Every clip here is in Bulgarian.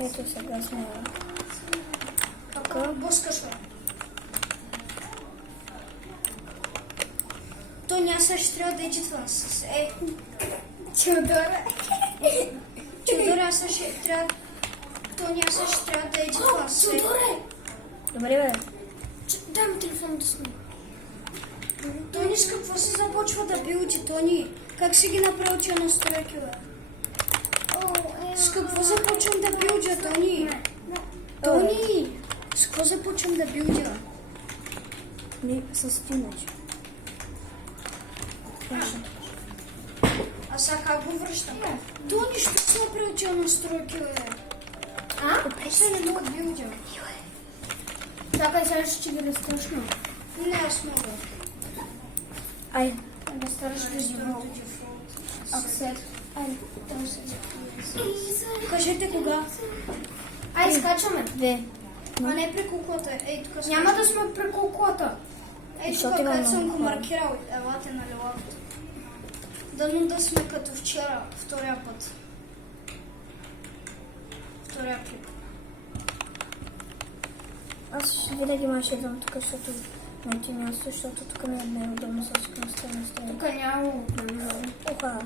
Ето сега сме. Какво блъскаш, бе? То няса ще трябва да иде това с... Чудора. Чудоре, аз ще трябва... То няса ще трябва да иде това с... Чудоре! Добре, бе. Дай ми телефон да сме. Тони, с какво се започва да билди, Тони? Как си ги направил тия настройки, бе? С какво започвам да билдя, Тони? Тони! С какво започвам да билдя? Ми с финеш. А сега как го връщам? Тони, що си направил тия настройки, бе? Сега не мога да билдя. Чакай, сега ще ги разкъшна. Не, аз мога. Ай, Да стараш да живо. Аксет. Айде, кажете кога. Ай, скачаме. две. А не при куклата. Ей, тук Няма да сме при куклата. Ей, Защото тук има където съм много го хора. маркирал. Елате на лилавата. Дано да сме като вчера, втория път. Втория клип. Аз винаги май идвам тук, защото найти място, защото тук ми е неудобно с конституцията. Тук няма много. Оха.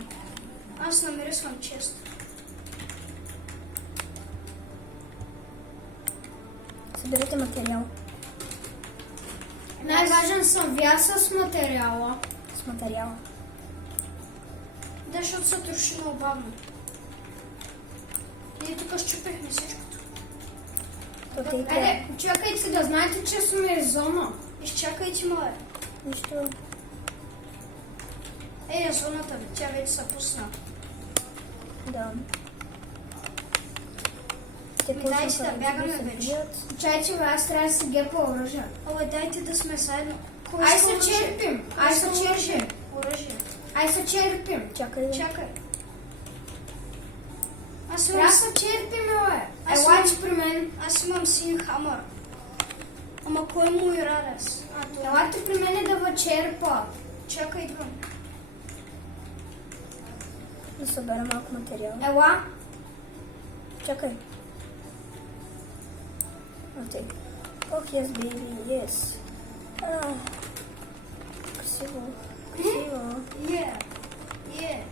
Аз намирисвам чест. Съберете материал Най-важен съм вяз с материала. с материала. Да, защото се троши много бавно. Ние тук щупихме всичкото. То те и трябва. Айде, чакайте да знаете, че сме в зона. Изчакайте, мале. Нищо. Ей, зоната ви, тя вече се пусна. Да. Те Ми дайте почнаха да бягаме се вече. бият. Чайте, бе, аз трябва да си гепа оръжие. Абе, дайте да сме заедно. Кой Ай иска се оръжие? черпим. Кой Ай иска се черпим. оръжие? Оръжие. Ай се черпим. Чакай, да. Чакай. Аз Трябва имам, да се черпим, бе. Аз Елайте при мен. аз имам син хамър. Ама кой му и радост? Елате при мене да ва черпа. Чакай, идвам. Да събера малко материал. Ела. Чакай. Окей. Ох, yes, baby, yes. Красиво. Красиво. Е.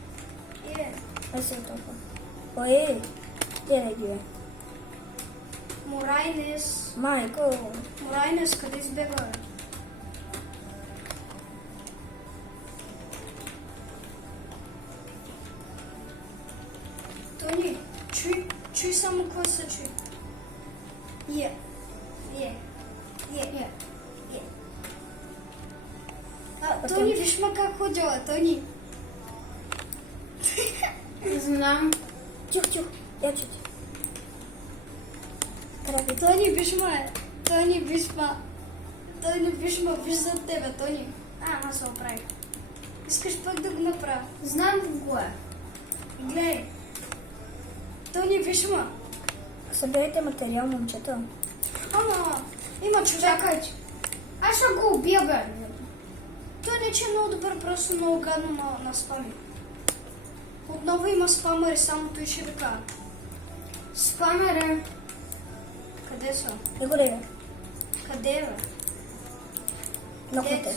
Ай се толкова. Ой, те не ги бе. Морайнес. Майко. Морайнес, къде избега, бе? Тони, чуй само какво се чуй. Е. Тони, виж ма как ходила, Тони. Не знам. Тих. Я чути. Краби. Тони, виж ма, Тони, виж зад тебе, Тони. Аз се оправих. Искаш пък да го направя? Знам го е. Гледай. Тони, виж ма. Съберете материал, момчета. Ама, има човек. Чакайте. Аз ще го убия, бе. Той не че е много добър, просто много гадно на спами. Отново има спамъри, само той ще ви кажа. Спамере. Къде са? Не го дай. Къде е, бе? Нокнете.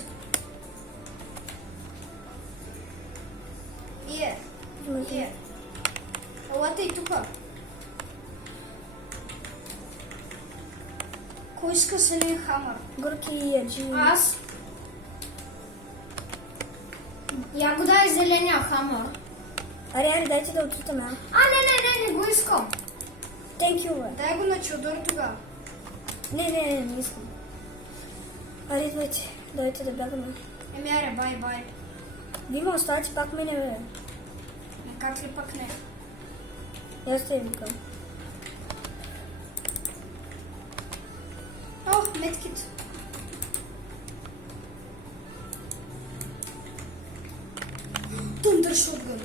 Е. Елате и тука. Кой иска силен хамър? Горки и яджи. Аз. Я го дай зеления хамър. Аре, дайте да отчитаме. Не го искам. Thank you, бе. Дай го на Чудор тогава. Не искам. Аре, дайте да бягаме. Аре, бай. Вие ме оставите пак мене, бе. Как ли пък не? И аз те викам. О, медкит. Тундър шотгън.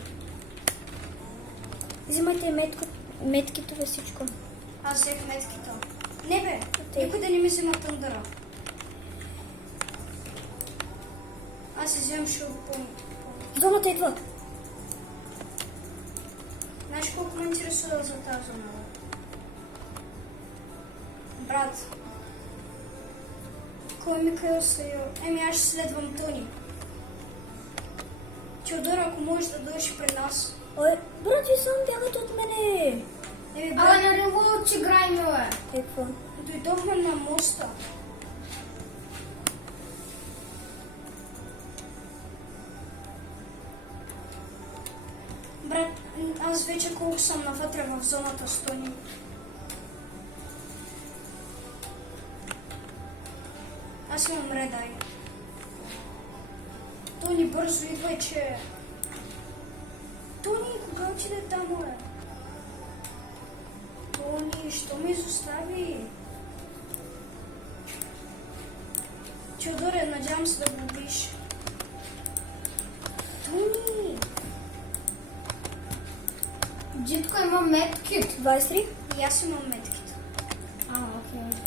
Взимайте метките всичко. Аз взех медкита. Не бе, Те. никой да не ми взема тъндъра. Аз си вземам шотгън. Зоната идва. Знаеш колко ме интересува за тази зона? Брат. Кой Михаил Сайо? Еми аз ще следвам Тони. Теодор, ако можеш да дойдеш при нас. Ой, брат, ви само бягат от мене. Еми, Ала брат, на революция играем, бе. Какво? дойдохме на моста. Брат, аз вече колко съм навътре в зоната с Тони. Аз имам редай. Тони, бързо идвай, че... Тони, кога отиде там, бе? Тони, що ме изостави? Теодоре, надявам се да го убиш. Тони! Дитко има медкит. 23? И аз имам метките. А, окей.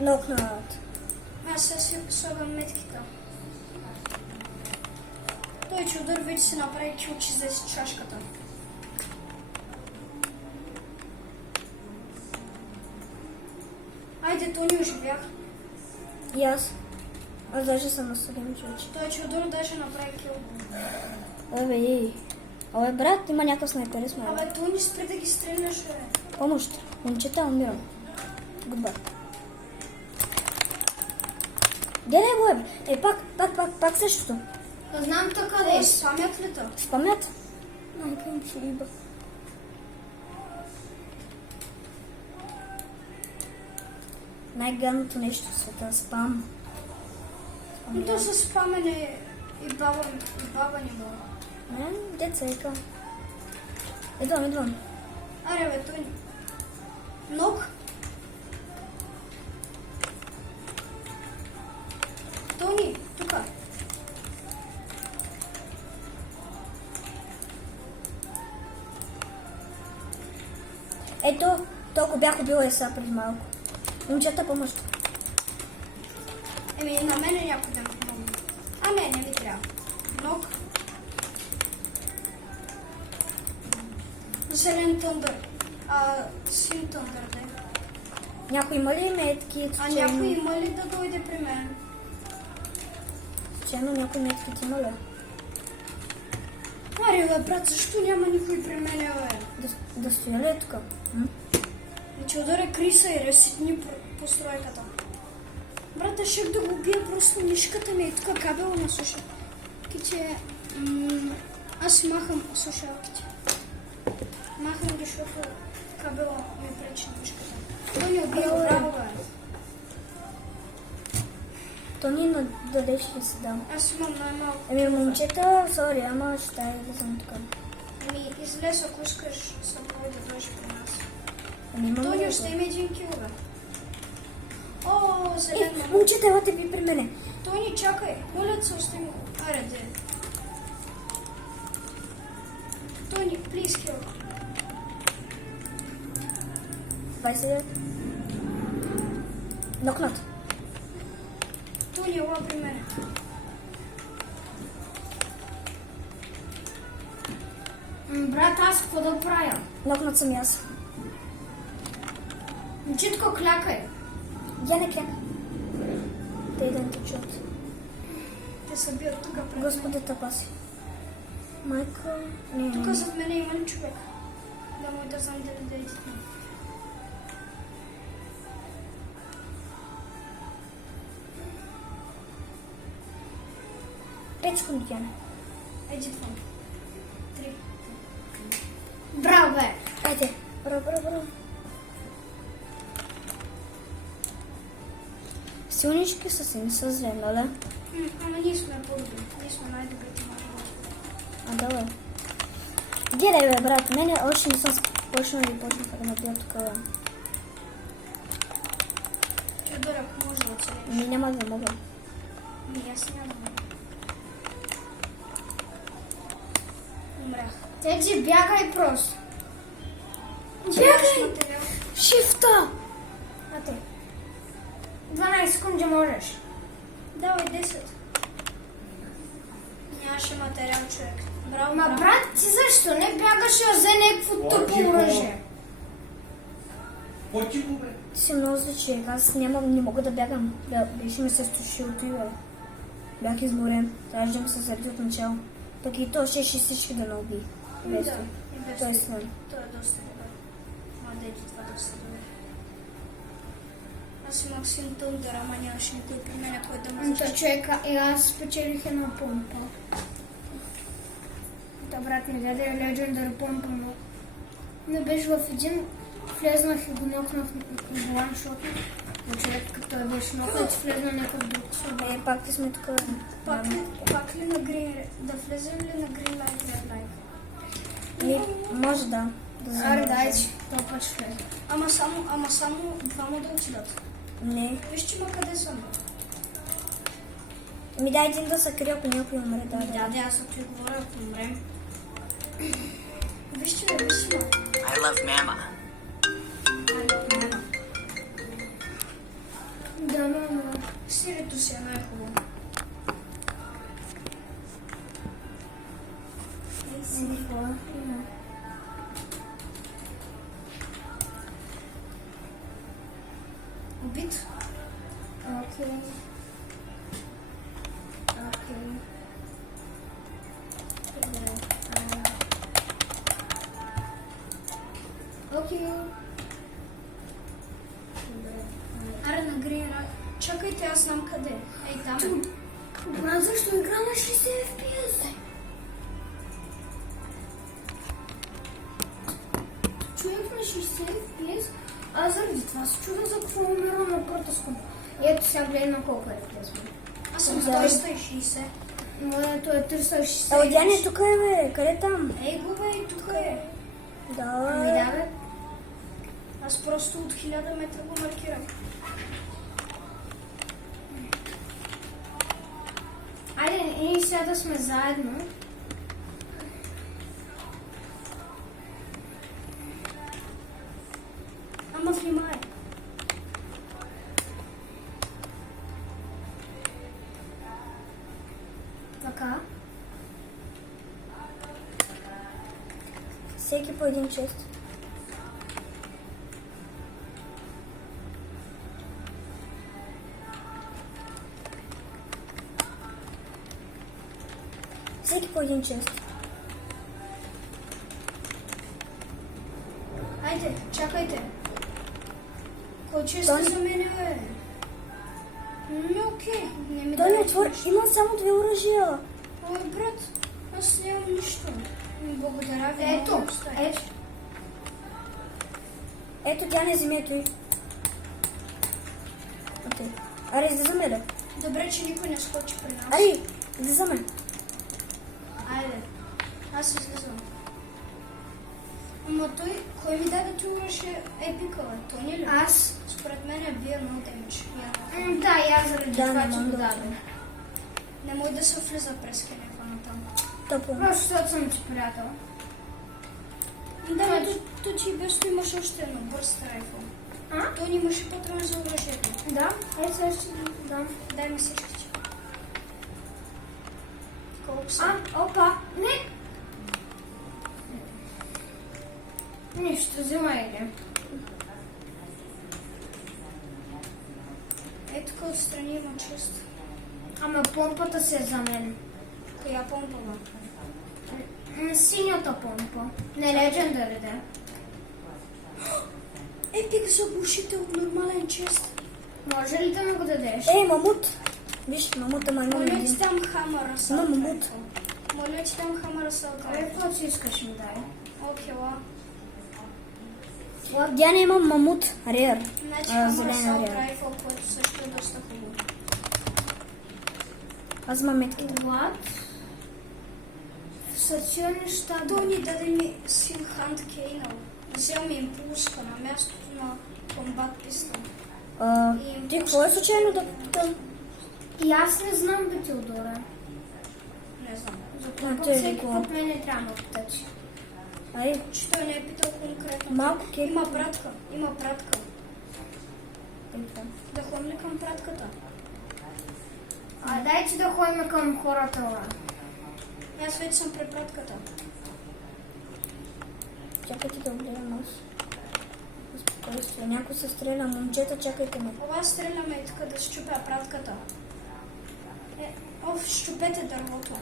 Нокнат. Аз сега си слагам метките. Той Теодор вече си направи килчи за чашката. Айде, Тони оживях. И аз. Аз даже съм на 7 човече. Той Теодор даже направи кил. Абе, ей. Абе, брат, има някакъв снайпер с мен. Абе, Тони, спри да ги стреляш, бе. Помощ. Момчета, умирам. Гудбай. Гледай го, бе. Е, пак същото. Да знам то къде Е, е. спамят ли то? Спамят? Майка им ще иба. Най-гадното нещо в света. Спам. Но то с спамене и баба ни мога. Не, деца ека. Идвам. Аре, бе, Тони. Ног? Тони, тука. Ето, толкова бях убила и сега преди малко. Момчета, помощ. Еми, на мене някой да ми помогне. А не ми трябва. Ног. Зелен тъндър. Син тъндър, да. Някой има ли метки? А някой има ли да дойде при мен? Случайно някой метки има ли? Аре, бе, брат, защо няма никой при мен, бе? Да стоя ли е тук? Теодоре, Криса и разситни постройката. Брата, ще да го убия, просто мишката ми е тук кабела на слушалките. Аз махам слушалките. Махам ги, защото кабела ми пречи на мишката. Той ни убия, браво, бе. То ни далеч ли си дам? Аз имам най-малко. Еми, момчета, сори, ама ще тая да съм тук. Ами, излез, ако искаш, съм да дойдеш при нас. Ами, имам Тони, ли още го? има един кил, бе. О, зелена. Момчета, елате ви при мене. Тони, чакай. Моля се, още има. Аре, де. Тони, please kill. 29. Нокнат. Тони, ела при мене. Брат, аз какво да правя? Нокнат съм и аз. Дитко, клякай. Я не кляка. Те да не те чуят. Те са бият тук пред мен. Господи, тъпаси. Майко... Не, Тук не. зад мене има ли човек? Да му да знам дали да е дитно. 5 секунди, Яна. Е дитно. 3. Браво, бе. Айде. Браво. Силнички са си, не са зле, нали? Ама ние сме по-добри. Ние сме най-добрите А, давай. Гледай, бе, брат, мене още не съм почнал и почнаха да ме бият тук, бе. Теодор, ако може да оцелеш. Ми няма да мога. Ми, аз няма. Умрях. Те ти бягай просто. Нямаш материал. Шифта! А ти? 12 секунди можеш. Давай 10. Нямаше материал, човек. Браво, Ма браво. брат, ти защо не Сякаш я взе някакво тъпо оръжие. По-тихо, бе. Ти си много зличи. Аз не мога да бягам. Беше ми се стушилото и бях изморен. Трябваше да ми се сърди от начало. Пък и то ще всички да ме убие. Без Да, това. и без Той е това. свън. Той е доста добър. Младежи, това доста добър. Аз имах син Тъндър, ама нямаше никой при мен, който да ме Та защити. човека, и аз спечелих една помпа. Та брат ми даде Legendary помпа, но не беше в един. Влезнах и го нокнах в ваншот. Но човек като той беше нокнат, влезна някакъв друг. Пак ти сме тук. Пак ли на Green, да влезем ли на Green Light, Red Light? Може да. Аре, дайте, това път ще влезе. Ама само двама да отидат. Не. Виж, че ма къде съм. Ми дай един да се крие, ако някой умре. Да, аз ти говоря, ако умрем. Вижте, виж ма. I love Mama. Да, мама. Сирето си е най-хубаво. Убит? Окей. Окей. Окей. Аре на Green Light. Чакайте, аз знам къде. Ей, там. Брат, защо игра на 60 FPS? Човек на 60 FPS? Аз заради това се чуда за какво умира на първата скуп. Ето сега гледай на колко FPS сме. Аз съм 160. Моето е 360. Дяне, тук е, бе. Къде е там? Ей, го бе, и тук е. Ами Да. да, бе. Аз просто от 1000 метра го маркирах. Айде, и сега да сме заедно. Ама внимай. Така. Всеки по един чест. Всеки по един чест. Айде, чакайте. Кой чест Тони? за мен е? Окей. Не ми Той не дай отвори. нищо. Има само 2 оръжия. Ой, брат, аз нямам нищо. Благодаря ви. Ето, много, стой. ето. Ето, тя не вземе той. Окей. Аре, излизаме да. Добре, че никой не скочи при нас. Аре, излизаме. Айде. Аз излизам. Ама той, кой ми даде оръжие епика, бе? Тони ли? Аз. Според мен е бия много демидж. Да, и аз заради Да, това, не че мога го да дадем. Не може да се влиза през кенефа на там. Топо. Просто защото съм ти приятел. Да, то ти без то имаш още едно бърз райфъл. А? Той имаше патрон за оръжието. Да, ето сега ще ти дам. Дай ми всичките. Колко са? Опа, не! Нищо, взимай ги. Е, тук отстрани има чест. Ама помпата си е за мен. Коя помпа, бе? Синята помпа. Не Legendary, да. Епик заглушител от нормален чест. Може ли да ми го дадеш? Ей, мамут. Виж, мамута ма има Моля ти един. там хамъра с Мама, алтрайфъл. мут. Моля ти там хамъра с Абе, алтрайфъл. какво си искаш ми дай? Окей, ла. Дяне има мамут. Рер. Значи хамъра с Зелена рер. алтрайфъл, който също е доста хубаво. Аз имам метки. What? Са тия неща. Той ни даде ми Син Хант Кейнал. Взел ми импулска на мястото на комбат пистол. Ти какво е случайно да питам? И аз не знам, бе, Теодора. Не знам. За А, помпа той е всеки какво? път мен не трябва да питаш. Ай, Че той не е питал конкретно. малко кек. Има пратка. Има пратка. Така. Да ходим ли към пратката? А дайте да ходим към хората, ла. Аз вече съм при пратката. Чакайте да гледам аз. Спокойствие. Някой се стреля. Момчета, чакайте ме. Ова стреляме и така да щупя пратката. Щупете дървото.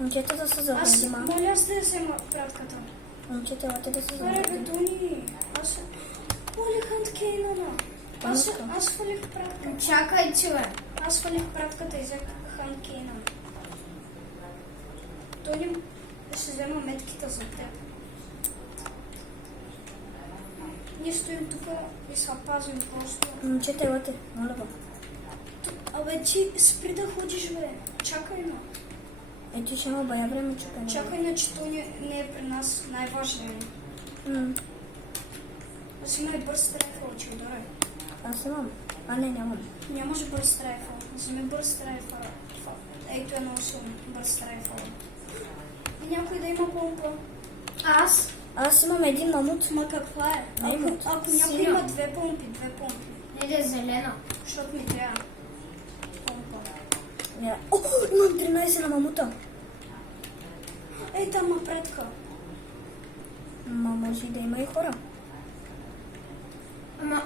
Момчетата са Аз заведима. моля се да взема пратката. Момчета, елате да се Аре бе, заведима. Тони. Аз... Моля Ханткейнана. Аз свалих пратката. Чакай, човек. Аз свалих пратката и взех Ханткейнана. Тони, ще взема метките за теб. Ние стоим тук и се пазим просто. Момчета, елате. Моля го. Абе, ти спри да ходиш, бе. Чакай на. Ето ще има бая време чукане. Чакай на, че той не е при нас най-важният. Аз има и бърз трайфъл, че ударай. Аз имам. А, не, нямам. Нямаш бърз трайфъл. Вземи бърз трайфъл. Ето е много силно. Бърз трайфъл. И някой да има помпа. Аз имам един мамут. Ма каква е? Не имат. Ако някой Синя. има две помпи. Не да е зелена. Защото ми трябва помпа. О, имам 13 на мамута. Ей, там напредка. Ма може и да има и хора. Ама,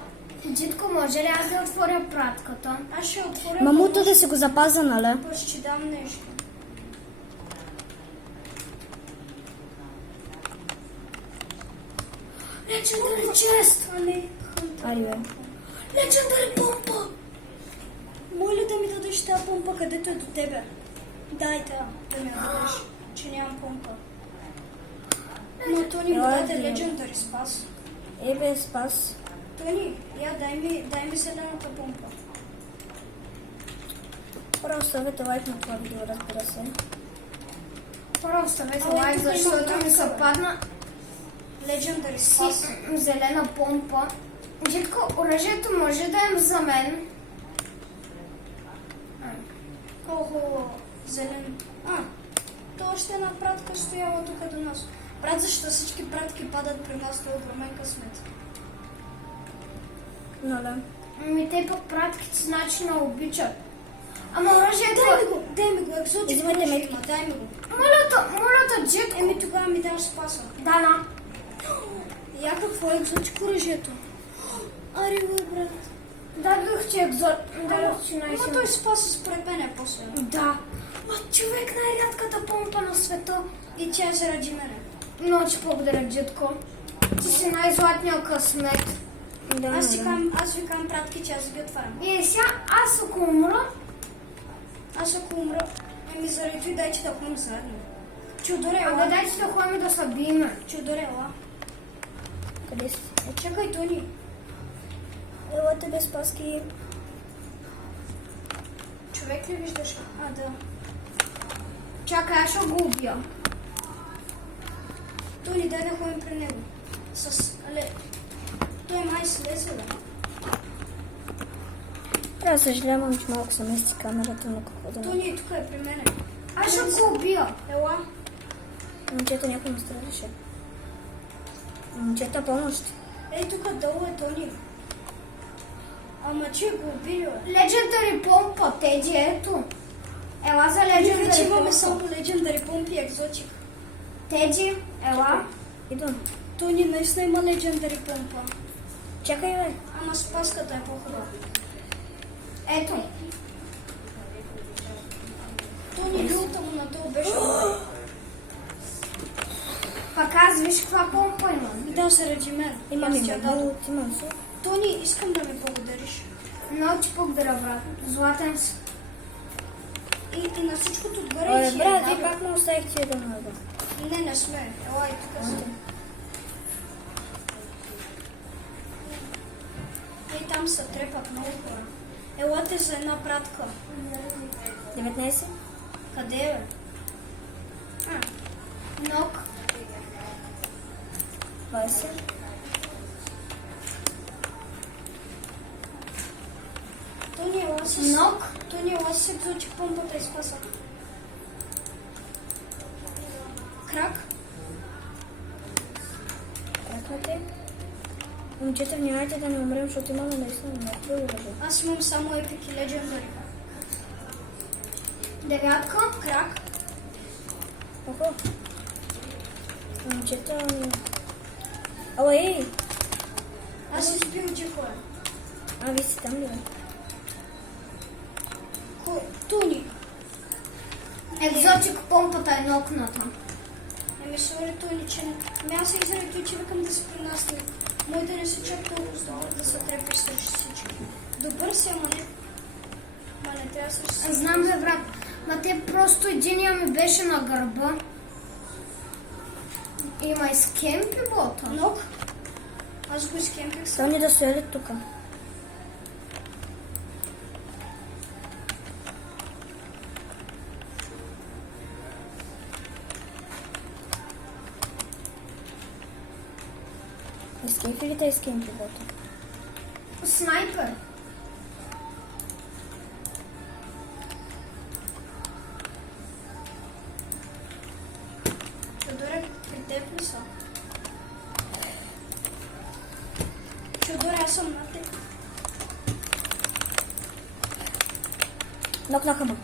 Джитко, може ли аз да отворя пратката? Аз ще отворя. Мамута да си го запаза, нали? Па ще дам нещо. Legendary chest! А не. Ари, бе. Legendary помпа! Моля да ми дадеш тази помпа, където е до тебе. Дай да ми я дадеш, че нямам помпа. Но Тони му даде Legendary спас. Бе, спас. Тони, дай ми зелената помпа. Хора, оставете лайк на това видео, разбира се. Първо оставете Але лайк, тук има защото ми пратка, се бе. падна Legendary спас. зелена помпа. Джитко, оръжието може да е за мен. Колко зелен. То още една пратка стояла тук до нас. Брат, защо всички пратки падат при нас, това е огромен късмет. Но да. Ми те пък пратките значи не обичат. Ама оръжието... Дай ми го, екзотик Извадете оръжие метки. има, дай ми го. Молята, Джитко. Еми тогава ми даш спаса. Дана. Я какво е екзотик оръжието? Ари го, брат. Дадох ти дадох ти Ама най-силно. той спаса според мен е после. Да. Човек, най-рядката помпа на света. И тя е заради мене. Много ти благодаря, Джитко. Ти си най-златния късмет. Да, Аз викам пратки, че аз ги отварям. И сега аз ако умра, Аз ако умра, еми заради той дайте да ходим заедно. Чудорела. абе дайте да ходим да се биеме. Чудорела. Къде си? Чакай, Тони. Елате без паски. Човек ли виждаш? Да. Чакай, аз ще го убия. Тони, дай да ходим при него. Той май слезе, бе. Да, съжалявам, че малко се мести камерата, но какво да не. Тони, тук е при мене. Аз ще го убия. Ела. Момчета, някой ме стреляше. Момчета, помощ. Ей, тук долу е Тони. Ама че го убили, бе. Legendary помпа, Теди, ето. Ела за Ние вече Legendary имаме помпа. само Legendary помпи и екзотик. Теди, ела. Идвам. Тони наистина има Legendary помпа. Чакай, бе. Ама спаската е по-хубава. Ето. Тони, люлта му на това беше. Пак аз виж каква помпа имам. Да, заради мен. Имам Аз и ти я дадох. мебут, имам се. Тони, искам да ми благодариш. Много ти благодаря, брат. Златен си. И на всичкото отгоре Оле, ти брат, я ви дадох. пак ме оставихте да надо. Не сме. Ела и тук си. И там се трепат много хора. Елате за една пратка. 19? Къде е, бе? Нок. 20? Тони, ела с... Нок. Тони, ела с екзотик помпата и спаса. Крак. Кракнете. Момчета, внимайте да не умрем, защото имаме наистина мъртво оръжие. Аз имам само епик и легендари. Девятка. Крак. Охо. Момчета ми... Ала ей! Аз избил Джихо. А, ви си там ли? Бе? Тони. Екзотик помпата е нокната. Еми, сори, Тони, че не... Ами аз и заради това, че викам да се принасне. Моите не са чак толкова здрави да се трепиш срещу всички. Добър си, ама не. Ма не трябва срещу всички. Знам, бе, брат. Ма те просто единия ми беше на гърба. Има и скемпи бота. Нок? Аз го изкемпих сега. Тони да стояли тука. Изкемпи ли те изкемпи бота? Снайпер. Чудоре, при теб ли са? Чудоре, аз съм на теб. Нокнаха ма.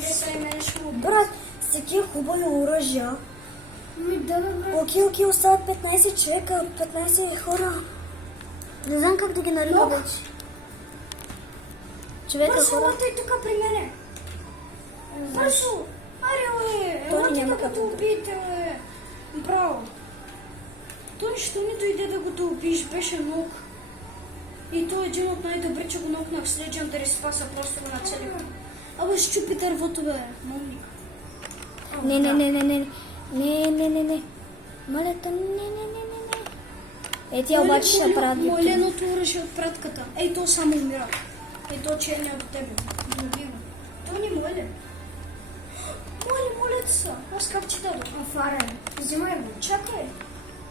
Те са и мене ще му... Брат, с такива хубави оръжия. Ми да, бе, брат. Окей, остават 15 човека, 15 хора. Не знам как да ги нарека Нок. вече. Човека Бързо, хора. елата и тук при мене. Бързо! Аре, бе! Тони Елате няма да как го да- убиете, бе! Браво! Тони, ще ми дойде да го да убиеш, беше нок. И той е един от най-добри, че го нокнах с Legendary спаса, просто го нацелих. Абе, щупи дървото, бе, момник. Не. Моля те, не. Е, тя обаче ще направят битка. Моленото оръжие от пратката. Ей, то само умира. Ей, то че е не от тебе. Доби го. То не моля. Моля се. Аз как ти дадох? Афаре. Взимай го. Чакай.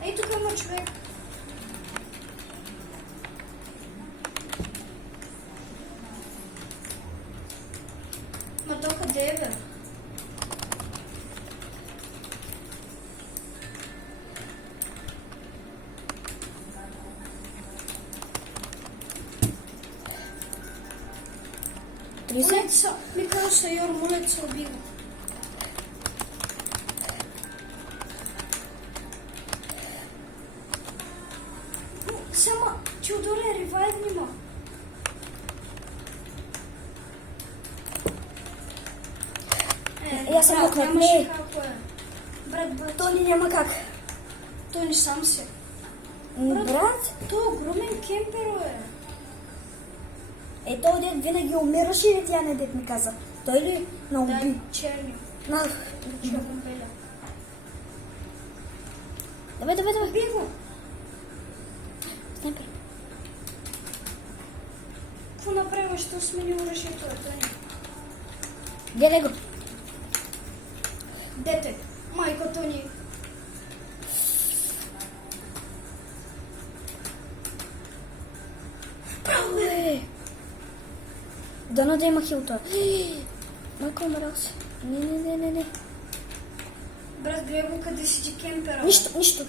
Ей, тук има човек. Ма то къде е, бе? Молеца. Микал Сайор, молеца, убива. Сама, Чудоре, ревайвнима. Я съм мокнат, нямаше не. како е. Брат, Тони няма как. той не сам се. Брат, Той е огромен кемпер, е. е той дед винаги умираше или тя не дед ми каза? Той ли на Да, уби? черни. На... Червомбеля. Давай. Уби го. Снайпер. Какво направиш? Що смени оръжието, е, Тони? Гледай го. Дете, майко Тони. Право бе! Дано да има хилта. Майко, умрял си. Не. Брат, гледай го къде си ти кемпера. бе. Нищо.